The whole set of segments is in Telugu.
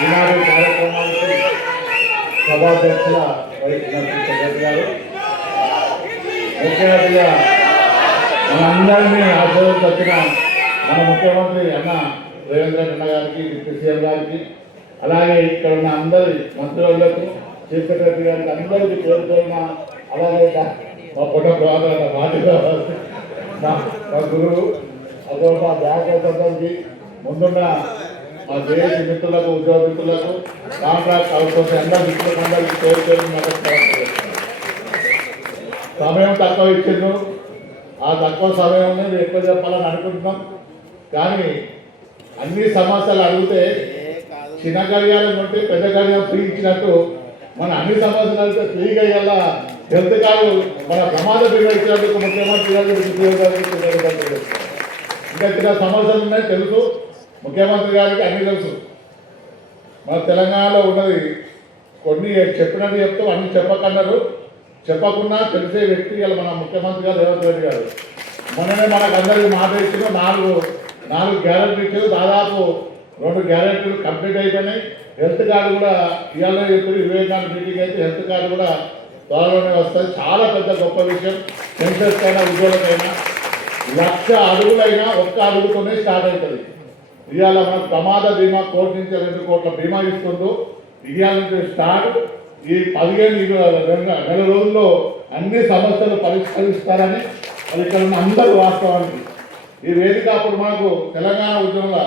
ఈనాడు కార్యక్రమానికి సభాధ్యక్షుల వైద్యులు గారు ముఖ్య అతిథిగా మనందరినీ ఆశీర్వదించిన మన ముఖ్యమంత్రి అన్న రేవంత్ రెడ్డి అన్న గారికి, డిప్యూటీ సీఎం గారికి, అలాగే ఇక్కడ ఉన్న అందరి మంత్రులకు, చీఫ్ సెక్రటరీ గారికి అందరికీ పేరుతోన్న, అలాగే మా పొట్ట బ్రాదర్ మా గురువు అదో మా బ్యాంకు ముందున్న మా దేశ మిత్రులకు, ఉద్యోగ మిత్రులకు, కాంట్రాక్ట్ అవసరం అందరి మిత్రులకు అందరికీ పేరు సమయం తక్కువ ఇచ్చిండ్రు. ఆ తక్కువ సమయంలో ఎక్కువ చెప్పాలని అనుకుంటున్నాం. కానీ అన్ని సమస్యలు అడిగితే చిన్న గడియారం ఉంటే పెద్ద గడియారం ఫ్రీ ఇచ్చినట్టు మన అన్ని సమస్యలు అడిగితే ఫ్రీగా ఇవ్వాల. హెల్త్ కార్డు మన ప్రమాద బీమా ఇచ్చినందుకు ముఖ్యమంత్రి గారు ఇంకా చిన్న సమస్యలు ఉన్నాయి తెలుసు, ముఖ్యమంత్రి గారికి అన్నీ తెలుసు. మన తెలంగాణలో ఉన్నది కొన్ని చెప్పినట్టు చెప్తూ అన్ని చెప్పకన్నారు. చెప్పకుండా తెలిసే వ్యక్తి ఇలా మన ముఖ్యమంత్రి గారు రేవంత్ రెడ్డి గారు. మొన్ననే మనకు అందరికీ మాట ఇచ్చిన నాలుగు గ్యారెంటీ ఇచ్చారు. దాదాపు 2 గ్యారెంటీలు కంప్లీట్ అయిపోయినాయి. హెల్త్ కార్డు కూడా ఇవాళ ఇప్పుడు 24 మీటింగ్ అయితే హెల్త్ కార్డు కూడా త్వరలోనే వస్తుంది. చాలా పెద్ద గొప్ప విషయం. పెన్షన్స్కైనా ఉద్యోగులకైనా 1,00,000 అడుగులైనా 1 అడుగుతోనే స్టార్ట్ అవుతుంది. ఇవాళ మనకు ప్రమాద బీమా కోటి నుంచి 2 కోట్ల బీమా ఇస్తుంటూ ఇవాళ నుంచి స్టార్ట్ ఈ 15 నెల రోజుల్లో అన్ని సమస్యలు పరిష్కరిస్తారని అది ఇక్కడ ఉన్న అందరూ వాస్తవానికి ఈ వేదిక అప్పుడు మనకు తెలంగాణ ఉద్యోగంలో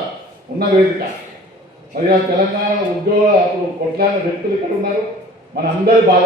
ఉన్న వేదిక. మరి ఆ తెలంగాణ ఉద్యోగ అప్పుడు కొట్లాడిన వ్యక్తులు ఇక్కడ ఉన్నారు. మన అందరి బాధ